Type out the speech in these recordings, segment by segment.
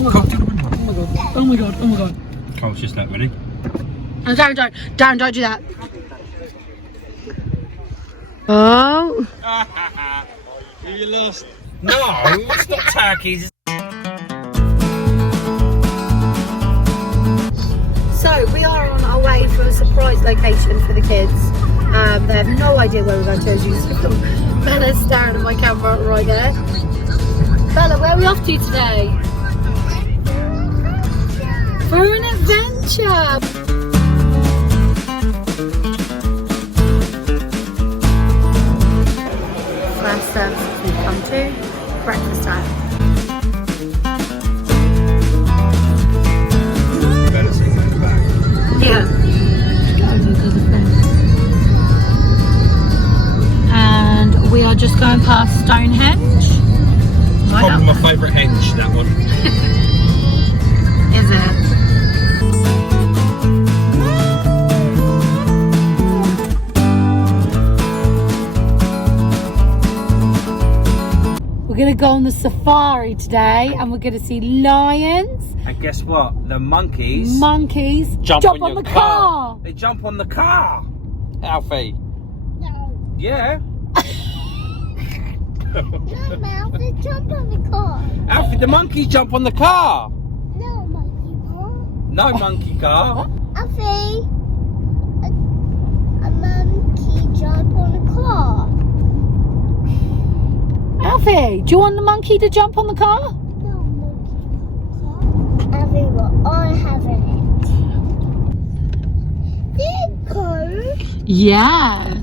Oh my god. Oh my god. Oh my god. Cole's just that ready. Oh, Darren, don't do that. Oh. You lost. No, it's not turkeys. So we are on our way to a surprise location for the kids. They have no idea where we're going to. As you see, Bella's staring at my camera right there. Bella, where are we off to today? For an adventure. First service we've come to, breakfast time. Yeah. And we are just going past Stonehenge. Probably my favourite henge, that one. Is it? We're going to go on the safari today and we're going to see lions. And guess what? The monkeys Jump on the car. They jump on the car. Alfie. No. Yeah. No, Alfie, jump on the car. Alfie, the monkeys jump on the car. No, monkey car. No monkey car. Alfie, a monkey jump on the car. Alfie, do you want the monkey to jump on the car? No, monkey car. Alfie, we're all having it. Big car. Yeah.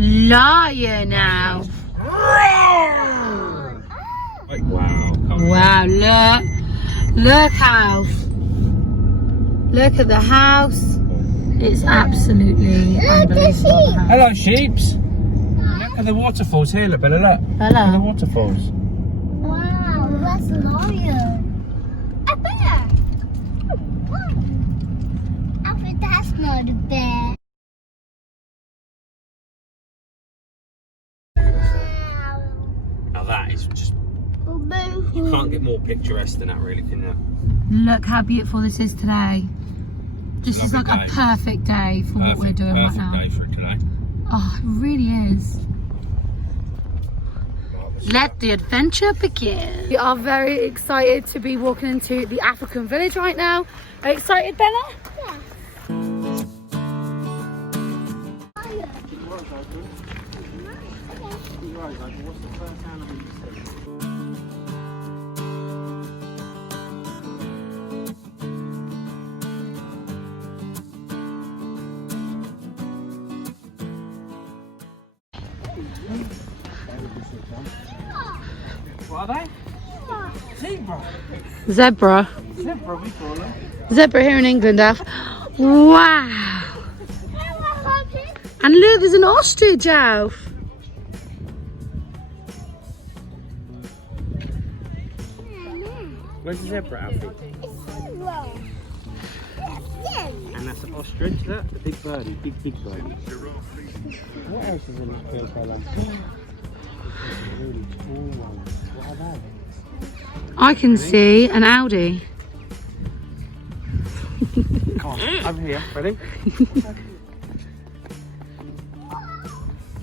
Lion now. Like, wow. Wow, look house. Look at the house. It's absolutely unbelievable. Hello, sheeps. Look at the waterfalls here, look, Bella, look. Look at the waterfalls. Wow, that's a lion. A bear. What? Alfie, that's not a bear. Now that is just, you can't get more picturesque than that, really, can you? Look how beautiful this is today. This is like a perfect day for what we're doing right now. Perfect day for it today. Oh, it really is. Let the adventure begin. We are very excited to be walking into the African village right now. Are you excited, Bella? Yeah. What are they? Zebra. Zebra. Zebra, we call them. Zebra here in England, Alf. Wow. And look, there's an ostrich, Alf. Where's the zebra, Alfie? And that's an ostrich, look, the big birdie, big birdie. What else is in this field, Bella? Really tall ones. What are they? I can see an Audi. Come on, over here, ready?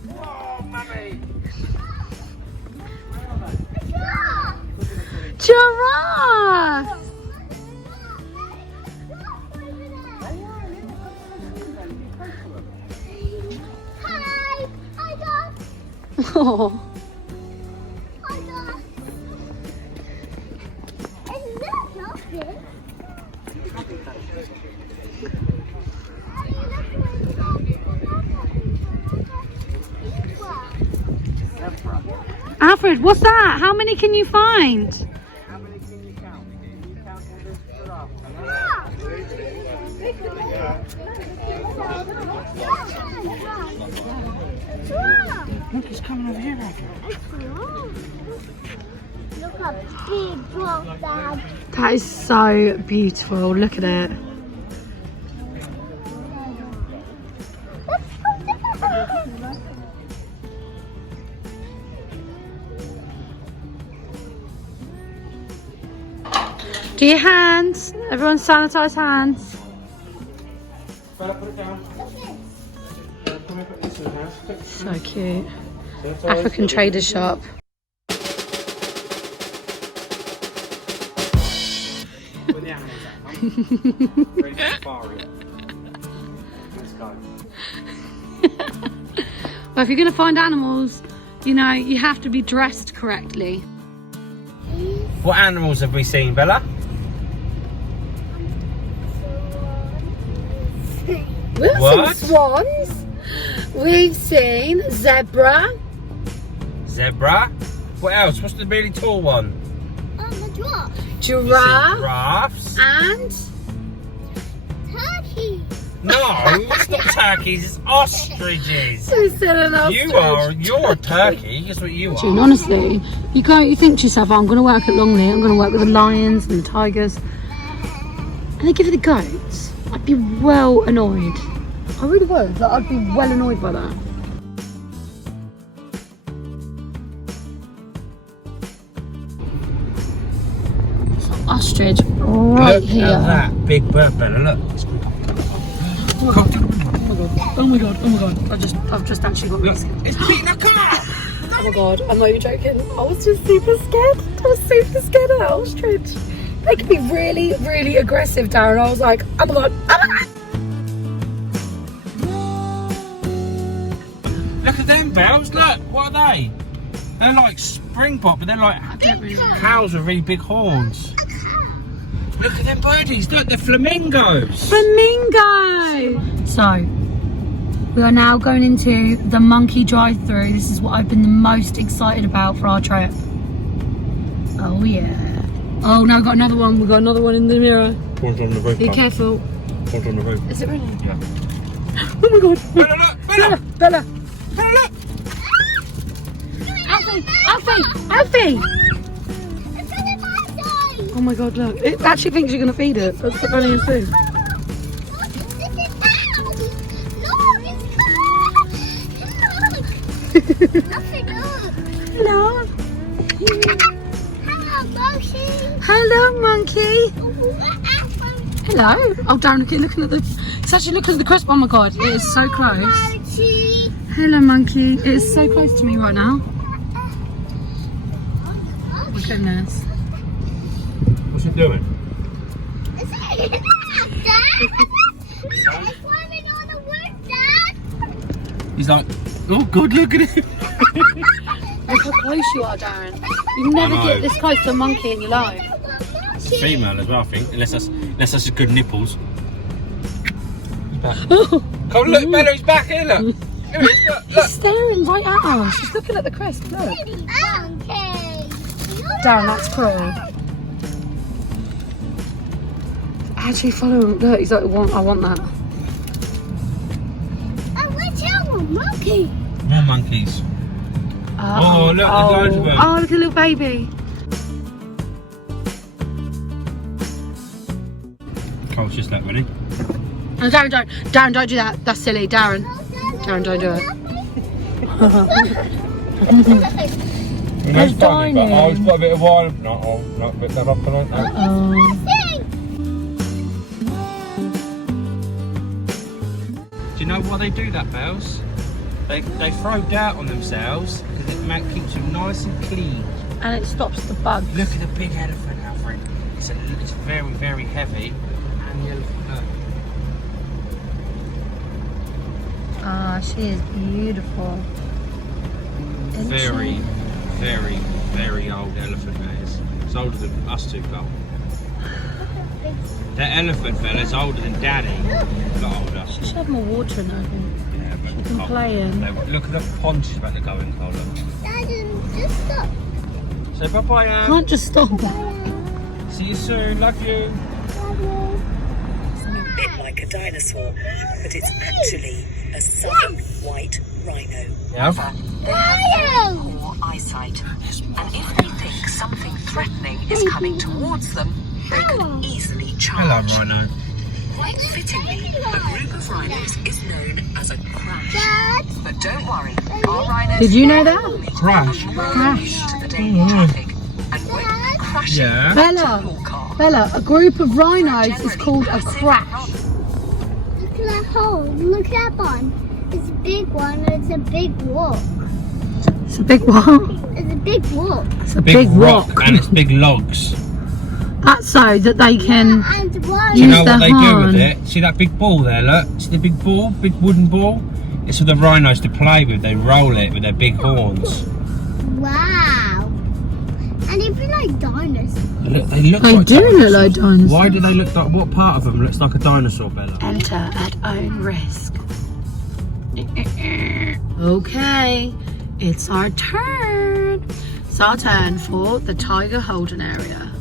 Whoa, mummy! Giraffe! Hi, I got. Oh. I got. And look, Alfie. Alfred, what's that? How many can you find? How many can you count? Can you count all this giraffe? Look, it's coming over here, Alfred. Look how big block that. That is so beautiful. Look at it. Do your hands. Everyone sanitize hands. Bella, put it down. Come and put this in the house. So cute. African trader shop. Put the animals out, Mum. Ready for safari. Let's go. Well, if you're going to find animals, you know, you have to be dressed correctly. What animals have we seen, Bella? We've What? seen swans. We've seen zebra. Zebra. What else? What's the really tall one? The giraffe. Giraffe. Giraffes. And Turkey. No, it's not turkeys, it's ostriches. we said an ostrich. You're a turkey, guess what you June, are? honestly, you think to yourself, oh, I'm going to work at Longleat, I'm going to work with the lions and the tigers, and they give you the goats. I'd be well annoyed. I really would. Like, I'd be well annoyed by that. So, ostrich right Look here. at that big bird, Bella, look. Oh my god, oh my god. I've just actually got really scared. It's beating a car! Oh my god, I'm not even joking. I was just super scared. I was super scared of that ostrich. They can be really, really aggressive, Darren. I was like, oh my god, oh my god. Look at them bells, look, what are they? They're like springbok, but they're like cows with really big horns. Look at them birdies, look, they're flamingos. Flamingo! So, we are now going into the monkey drive-through. This is what I've been the most excited about for our trip. Oh yeah. Oh no, we've got another one. We've got another one in the mirror. One's on the roof. Be careful. One's on the roof. Is it really? Yeah. Oh my god. Bella, look, Bella! Bella! Bella, look! Alfie! Alfie! Alfie! Oh my god, look. It actually thinks you're going to feed it. That's the funniest thing. Hello. Hello, monkey. Hello. Oh, Darren, looking at the... It's actually looking at the crisp. Oh my god, it is so close. Hello, monkey. It is so close to me right now. Oh my goodness. What's it doing? He's like, oh god, look at him. Look how close you are, Darren. You never get this close to a monkey in your life. It's a female as well, I think, unless that's just good nipples. He's back. Come look, Bella, he's back here, look. Here he is, look, She's look. staring right at us. She's looking at the crisp. Look. Darren, that's cruel. Actually, follow him. Look, he's like, I want that. Monkey. More monkeys. Oh, look, there's loads of them. Oh, look at the little baby. Cole's just that ready. Oh, Darren, don't do that. That's silly, Darren. Darren, don't do it. That's funny, but he's got a bit of wine. Not a bit of up on it. Do you know why they do that, Bells? They throw dirt on themselves because it keeps them nice and clean. And it stops the bugs. Look at the big elephant, Alfred. It's very, very heavy. And the elephant, look. Ah, she is beautiful. Isn't Very, she? very, very old elephant that is. It's older than us two, Cole. That elephant fella's older than Daddy. A lot older. She should have more water in her, I think. Yeah, but She can play in. Look at the pond she's about to go in, Cole. Look. Just stop. Say bye-bye, Anne. Can't just stop. See you soon. Love you. A bit like a dinosaur, but it's actually a southern white rhino. Yeah. They have very poor eyesight, and if they think something threatening is coming towards them, they can easily Hello, charge. Rhino. Quite fittingly, a group of rhinos is known as a crash. But don't worry, our rhinos Did you know that? Crash. to the daily traffic and won't be crashing Yeah. Bella. your car. Bella, a group of rhinos is called a crash. Look at that hole. Look at that one. It's a big one. It's a big walk. It's a big what? It's a big walk. It's a big rock. And it's big logs. That's so that they can And one. Do you know use what their they do horn. with it? See that big ball there, look? See the big ball? Big wooden ball? It's for the rhinos to play with. They roll it with their big horns. Wow. And even like dinosaurs. Look, they look They like do dinosaurs. look like dinosaurs. Why do they look like, what part of them looks like a dinosaur, Bella? Enter at own risk. Okay, it's our turn. It's our turn for the tiger holding area.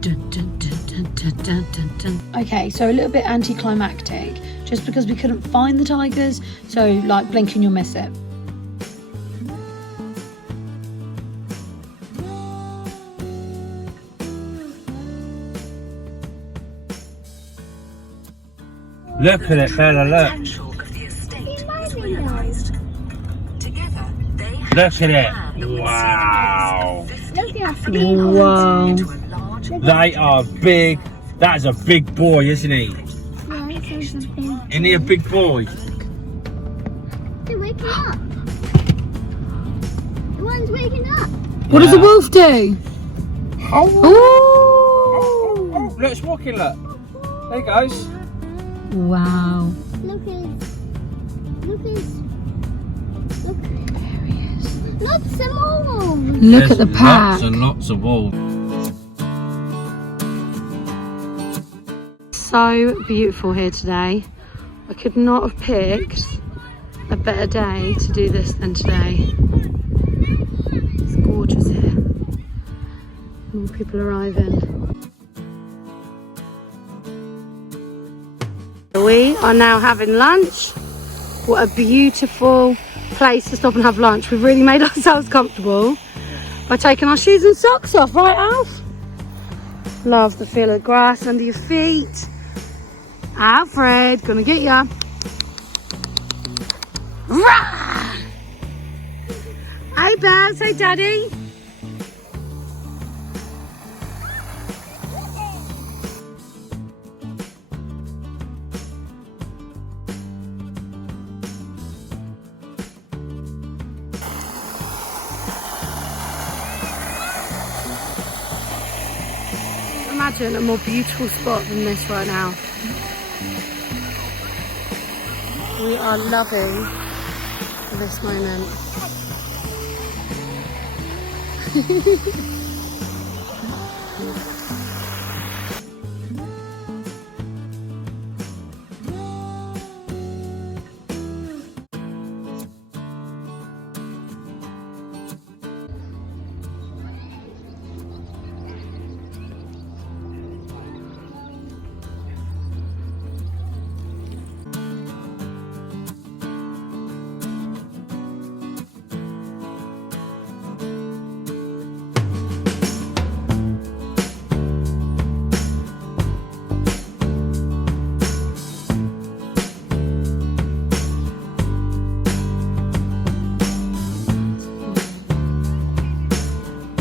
Dun, dun, dun, dun, dun, dun, dun, dun. Okay, so a little bit anticlimactic, just because we couldn't find the tigers. So, like, blink and you'll miss it. Look at it, Bella, look. Potential of the estate was realised. Together, they had Look at it. plan that would Wow. see the 50 Look at African it. lions Wow. into a large They are big. That is a big boy, isn't he? Isn't he a big boy? They're waking up. The one's waking up. What does the Yeah. wolf do? Oh. Ooh! Look, it's walking, look. There he goes. Wow. Look at look look some more. Look at the pack. Lots and lots of wolves. So beautiful here today. I could not have picked a better day to do this than today. It's gorgeous here. More people arriving. We are now having lunch. What a beautiful place to stop and have lunch. We've really made ourselves comfortable by taking our shoes and socks off, right, Alf? Love the feel of grass under your feet. Alfred, gonna get ya. Rah! Hey, Bear, say daddy. Imagine a more beautiful spot than this right now. We are loving this moment.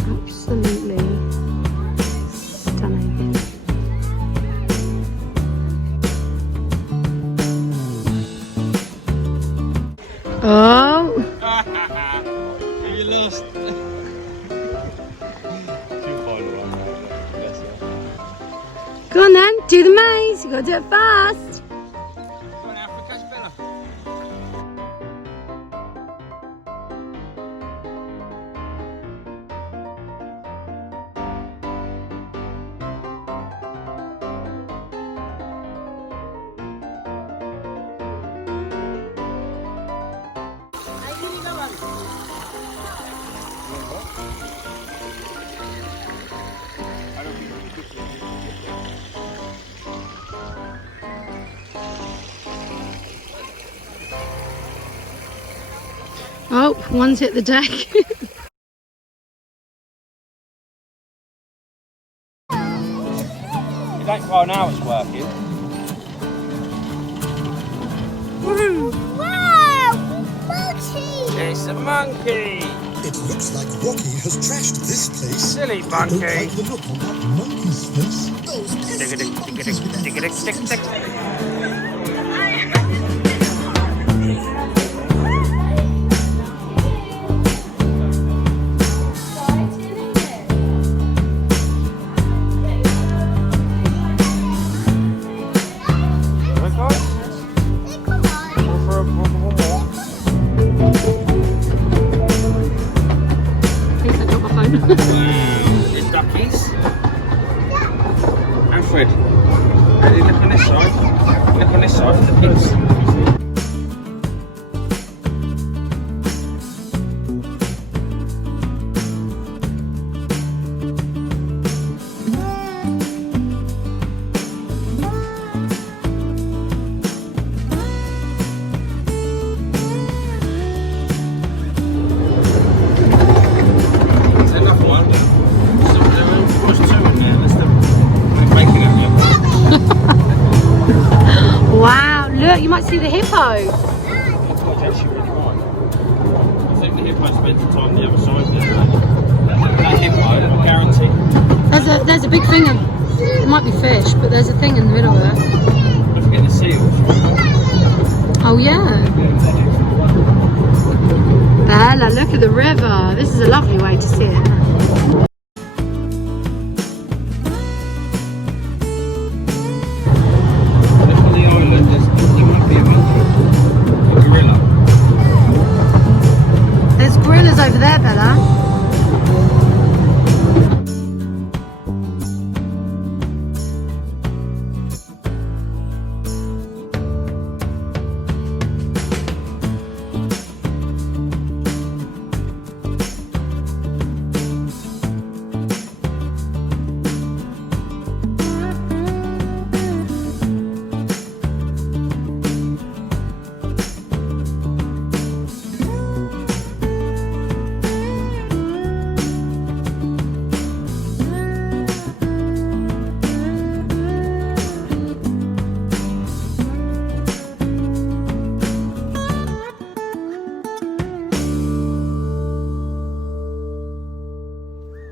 Absolutely stunning. Oh, You lost. go on then, do the maze. You gotta do it fast. Oh, one's hit the deck. You don't cry now it's working. Wow! Monkey! It's a monkey! It looks like Rocky has trashed this place. Silly Don't monkey. like the look on that monkey's face. Those pesky Dick-a-dick, monkeys with their dick-a-dick, fat dick-a-dick, sticks. dick-a-dick. Your duckies. Alfred, ready, look on this side. Look on this side for the kids. Wow, look, you might see the hippo. Actually really fine. I think the hippo spends the time the other side there. That hippo, I guarantee. There's a big thing in, it might be fish, but there's a thing in the middle there. Don't forget the seals. Oh yeah. Bella, look at the river. This is a lovely way to see it. Look on the island, there might be a monkey. A gorilla. There's gorillas over there, Bella.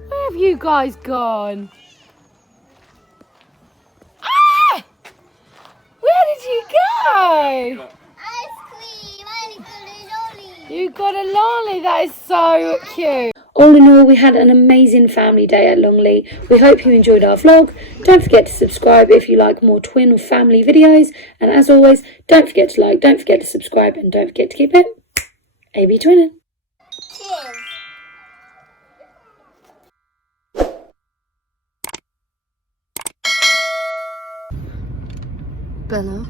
Where have you guys gone? Ah! Where did you go? Ice cream. I got a lolly. You got a lolly. That is so cute. All in all, we had an amazing family day at Longleat. We hope you enjoyed our vlog. Don't forget to subscribe if you like more twin or family videos. And as always, don't forget to like, don't forget to subscribe, and don't forget to keep it AB twinning. Cheers. Bella.